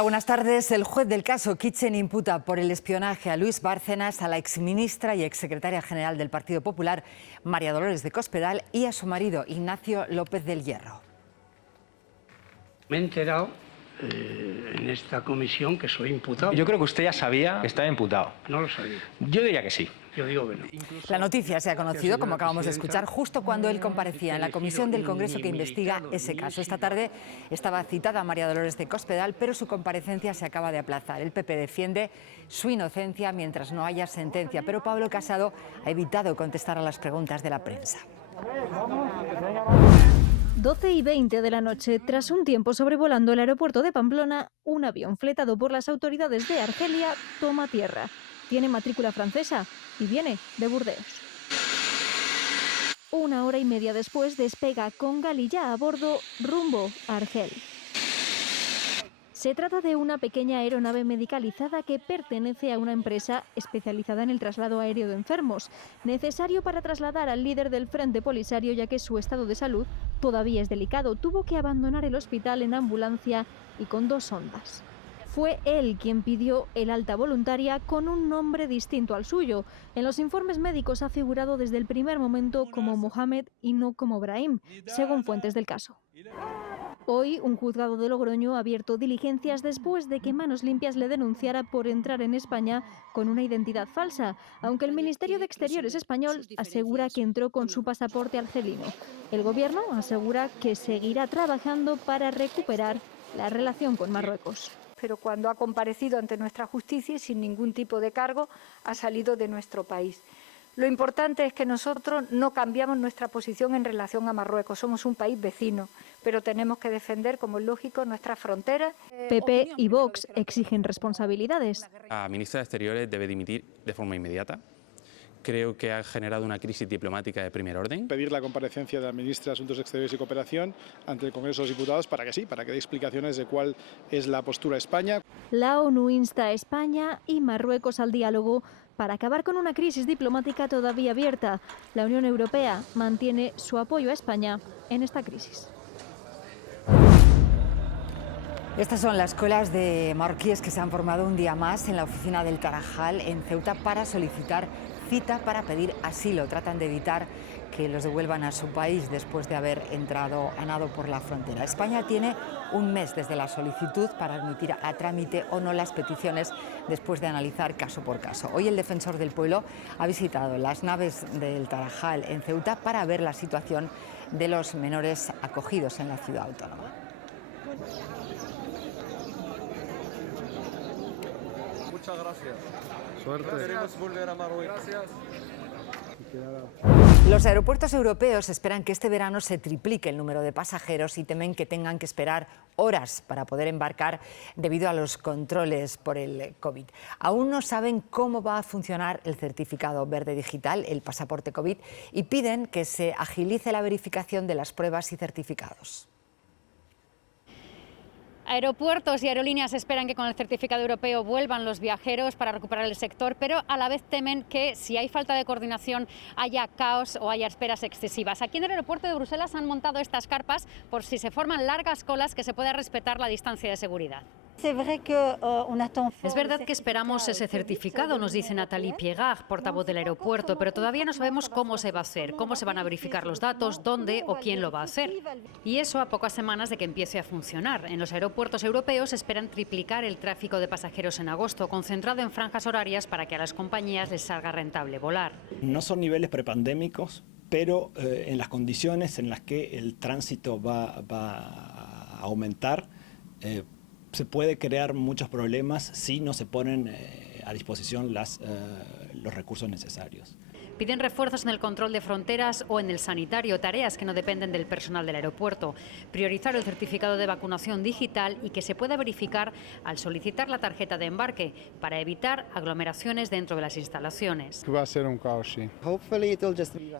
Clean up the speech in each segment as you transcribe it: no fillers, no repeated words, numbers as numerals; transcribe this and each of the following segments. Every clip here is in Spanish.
Hola, buenas tardes. El juez del caso Kitchen imputa por el espionaje a Luis Bárcenas, a la exministra y exsecretaria general del Partido Popular, María Dolores de Cospedal, y a su marido, Ignacio López del Hierro. Me he enterado en esta comisión que soy imputado. Yo creo que usted ya sabía que estaba imputado. No lo sabía. Yo diría que sí. Yo digo que no. La noticia se ha conocido, como acabamos de escuchar, justo cuando él comparecía en la comisión del Congreso que investiga ese caso. Esta tarde estaba citada María Dolores de Cospedal, pero su comparecencia se acaba de aplazar. El PP defiende su inocencia mientras no haya sentencia, pero Pablo Casado ha evitado contestar a las preguntas de la prensa. 12:20 de la noche, tras un tiempo sobrevolando el aeropuerto de Pamplona, un avión fletado por las autoridades de Argelia toma tierra. Tiene matrícula francesa y viene de Burdeos. 1 hora y media después despega con Galilla a bordo rumbo a Argel. Se trata de una pequeña aeronave medicalizada que pertenece a una empresa especializada en el traslado aéreo de enfermos, necesario para trasladar al líder del Frente Polisario, ya que su estado de salud todavía es delicado. Tuvo que abandonar el hospital en ambulancia y con 2 sondas. Fue él quien pidió el alta voluntaria con un nombre distinto al suyo. En los informes médicos ha figurado desde el primer momento como Mohamed y no como Brahim, según fuentes del caso. Hoy, un juzgado de Logroño ha abierto diligencias después de que Manos Limpias le denunciara por entrar en España con una identidad falsa, aunque el Ministerio de Exteriores español asegura que entró con su pasaporte argelino. El gobierno asegura que seguirá trabajando para recuperar la relación con Marruecos. Pero cuando ha comparecido ante nuestra justicia y sin ningún tipo de cargo ha salido de nuestro país. Lo importante es que nosotros no cambiamos nuestra posición en relación a Marruecos. Somos un país vecino, pero tenemos que defender, como es lógico, nuestras fronteras. PP y Vox exigen responsabilidades. La ministra de Exteriores debe dimitir de forma inmediata. Creo que ha generado una crisis diplomática de primer orden. Pedir la comparecencia de la ministra de Asuntos Exteriores y Cooperación ante el Congreso de los Diputados para que dé explicaciones de cuál es la postura de España. La ONU insta a España y Marruecos al diálogo para acabar con una crisis diplomática todavía abierta. La Unión Europea mantiene su apoyo a España en esta crisis. Estas son las colas de marroquíes que se han formado un día más en la oficina del Tarajal en Ceuta para solicitar cita para pedir asilo. Tratan de evitar que los devuelvan a su país después de haber entrado a nado por la frontera. España tiene un mes desde la solicitud para admitir a trámite o no las peticiones después de analizar caso por caso. Hoy el defensor del pueblo ha visitado las naves del Tarajal en Ceuta para ver la situación de los menores acogidos en la ciudad autónoma. Muchas gracias. Suerte. Queremos volver a Marruecos. Gracias. Los aeropuertos europeos esperan que este verano se triplique el número de pasajeros y temen que tengan que esperar horas para poder embarcar debido a los controles por el COVID. Aún no saben cómo va a funcionar el certificado verde digital, el pasaporte COVID, y piden que se agilice la verificación de las pruebas y certificados. Aeropuertos y aerolíneas esperan que con el certificado europeo vuelvan los viajeros para recuperar el sector, pero a la vez temen que si hay falta de coordinación haya caos o haya esperas excesivas. Aquí en el aeropuerto de Bruselas han montado estas carpas por si se forman largas colas, que se pueda respetar la distancia de seguridad. Es verdad que esperamos ese certificado, nos dice Nathalie Piegard, portavoz del aeropuerto, pero todavía no sabemos cómo se va a hacer, cómo se van a verificar los datos, dónde o quién lo va a hacer. Y eso a pocas semanas de que empiece a funcionar. En los aeropuertos europeos esperan triplicar el tráfico de pasajeros en agosto, concentrado en franjas horarias para que a las compañías les salga rentable volar. No son niveles prepandémicos, pero en las condiciones en las que el tránsito va a aumentar, se puede crear muchos problemas si no se ponen a disposición los recursos necesarios. Piden refuerzos en el control de fronteras o en el sanitario, tareas que no dependen del personal del aeropuerto. Priorizar el certificado de vacunación digital y que se pueda verificar al solicitar la tarjeta de embarque para evitar aglomeraciones dentro de las instalaciones. Va a ser un caos, sí.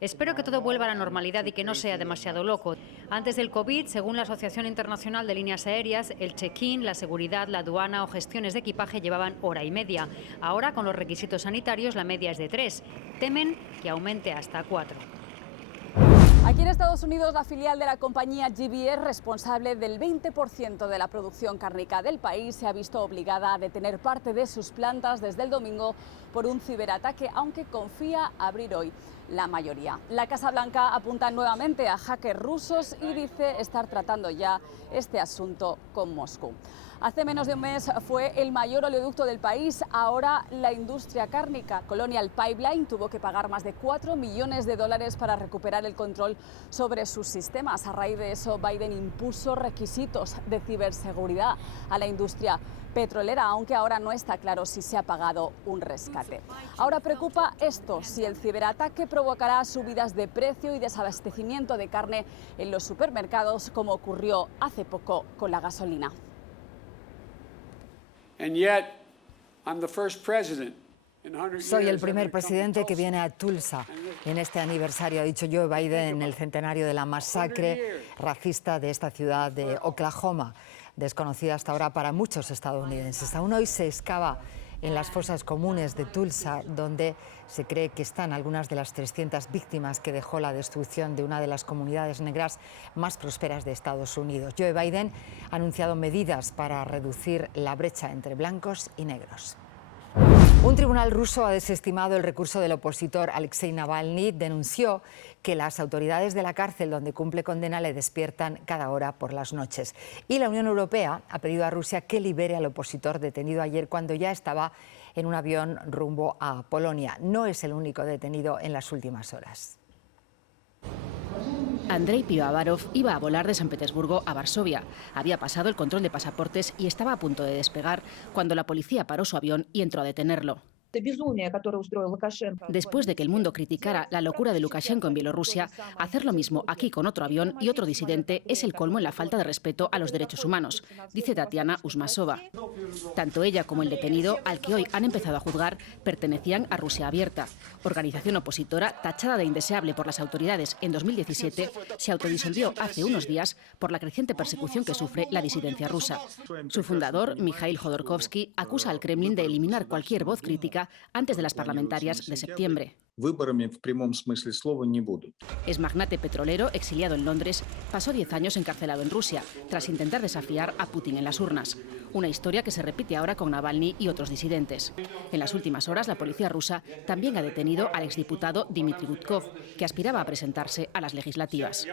Espero que todo vuelva a la normalidad y que no sea demasiado loco. Antes del COVID, según la Asociación Internacional de Líneas Aéreas, el check-in, la seguridad, la aduana o gestiones de equipaje llevaban 1 hora y media. Ahora, con los requisitos sanitarios, la media es de 3. Temen que aumente hasta 4. Aquí en Estados Unidos, la filial de la compañía GBS, responsable del 20% de la producción cárnica del país, se ha visto obligada a detener parte de sus plantas desde el domingo por un ciberataque, aunque confía abrir hoy la mayoría. La Casa Blanca apunta nuevamente a hackers rusos y dice estar tratando ya este asunto con Moscú. Hace menos de un mes fue el mayor oleoducto del país. Ahora la industria cárnica Colonial Pipeline tuvo que pagar más de $4 millones para recuperar el control sobre sus sistemas. A raíz de eso, Biden impuso requisitos de ciberseguridad a la industria petrolera, aunque ahora no está claro si se ha pagado un rescate. Ahora preocupa esto, si el ciberataque provocará subidas de precio y desabastecimiento de carne en los supermercados, como ocurrió hace poco con la gasolina. Soy el primer presidente que viene a Tulsa en este aniversario, ha dicho Joe Biden en el centenario de la masacre racista de esta ciudad de Oklahoma, desconocida hasta ahora para muchos estadounidenses. Aún hoy se excava en las fosas comunes de Tulsa, donde se cree que están algunas de las 300 víctimas que dejó la destrucción de una de las comunidades negras más prósperas de Estados Unidos. Joe Biden ha anunciado medidas para reducir la brecha entre blancos y negros. Un tribunal ruso ha desestimado el recurso del opositor Alexei Navalny. Denunció que las autoridades de la cárcel donde cumple condena le despiertan cada hora por las noches. Y la Unión Europea ha pedido a Rusia que libere al opositor detenido ayer cuando ya estaba en un avión rumbo a Polonia. No es el único detenido en las últimas horas. Andrei Pivovarov iba a volar de San Petersburgo a Varsovia. Había pasado el control de pasaportes y estaba a punto de despegar cuando la policía paró su avión y entró a detenerlo. Después de que el mundo criticara la locura de Lukashenko en Bielorrusia, hacer lo mismo aquí con otro avión y otro disidente es el colmo en la falta de respeto a los derechos humanos, dice Tatiana Usmasova. Tanto ella como el detenido, al que hoy han empezado a juzgar, pertenecían a Rusia Abierta. Organización opositora tachada de indeseable por las autoridades en 2017, se autodisolvió hace unos días por la creciente persecución que sufre la disidencia rusa. Su fundador, Mikhail Jodorkovsky, acusa al Kremlin de eliminar cualquier voz crítica antes de las parlamentarias de septiembre. Es magnate petrolero, exiliado en Londres, pasó 10 años encarcelado en Rusia, tras intentar desafiar a Putin en las urnas. Una historia que se repite ahora con Navalny y otros disidentes. En las últimas horas, la policía rusa también ha detenido al exdiputado Dmitry Gudkov, que aspiraba a presentarse a las legislativas.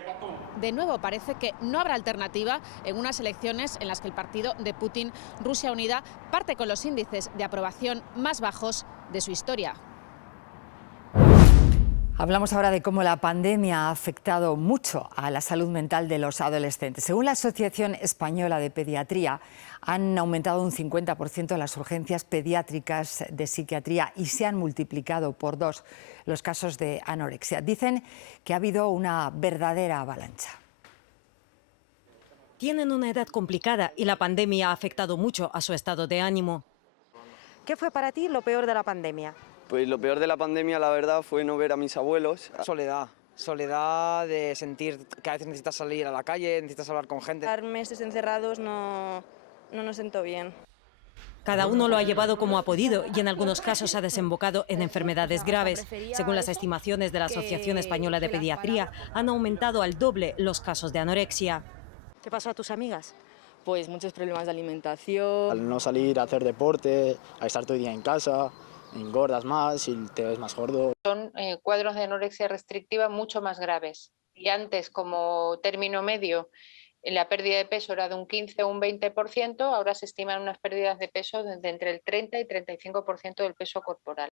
De nuevo, parece que no habrá alternativa en unas elecciones en las que el partido de Putin, Rusia Unida, parte con los índices de aprobación más bajos de su historia. Hablamos ahora de cómo la pandemia ha afectado mucho a la salud mental de los adolescentes. Según la Asociación Española de Pediatría, han aumentado un 50% las urgencias pediátricas de psiquiatría y se han multiplicado por 2 los casos de anorexia. Dicen que ha habido una verdadera avalancha. Tienen una edad complicada y la pandemia ha afectado mucho a su estado de ánimo. ¿Qué fue para ti lo peor de la pandemia? Pues lo peor de la pandemia, la verdad, fue no ver a mis abuelos. Soledad de sentir que a veces necesitas salir a la calle, necesitas hablar con gente. Estar meses encerrados no nos sentó bien. Cada uno lo ha llevado como ha podido y en algunos casos ha desembocado en enfermedades graves. Según las estimaciones de la Asociación Española de Pediatría, han aumentado al doble los casos de anorexia. ¿Qué pasó a tus amigas? Pues muchos problemas de alimentación. Al no salir a hacer deporte, a estar todo el día en casa, engordas más y te ves más gordo. Son cuadros de anorexia restrictiva mucho más graves. Y antes, como término medio, la pérdida de peso era de un 15 o un 20%, ahora se estiman unas pérdidas de peso de entre el 30 y 35% del peso corporal.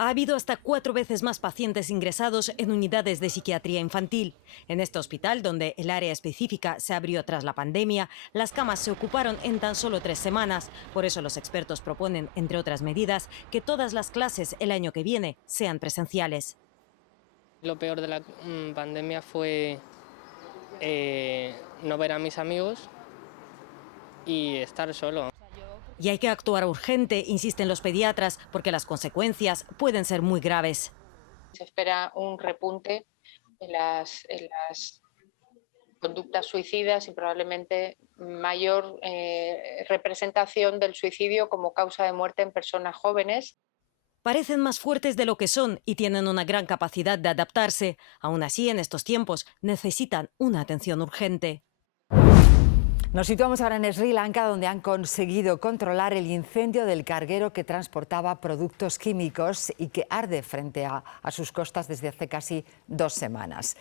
Ha habido hasta 4 veces más pacientes ingresados en unidades de psiquiatría infantil. En este hospital, donde el área específica se abrió tras la pandemia, las camas se ocuparon en tan solo 3 semanas. Por eso los expertos proponen, entre otras medidas, que todas las clases el año que viene sean presenciales. Lo peor de la pandemia fue no ver a mis amigos y estar solo. Y hay que actuar urgente, insisten los pediatras, porque las consecuencias pueden ser muy graves. Se espera un repunte en las conductas suicidas y probablemente mayor representación del suicidio como causa de muerte en personas jóvenes. parecen más fuertes de lo que son y tienen una gran capacidad de adaptarse. Aún así, en estos tiempos necesitan una atención urgente. Nos situamos ahora en Sri Lanka, donde han conseguido controlar el incendio del carguero que transportaba productos químicos y que arde frente a sus costas desde hace casi 2 semanas.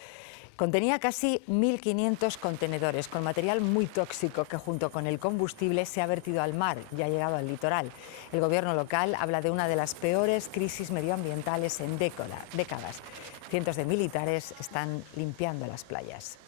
Contenía casi 1.500 contenedores con material muy tóxico que junto con el combustible se ha vertido al mar y ha llegado al litoral. El gobierno local habla de una de las peores crisis medioambientales en décadas. Cientos de militares están limpiando las playas.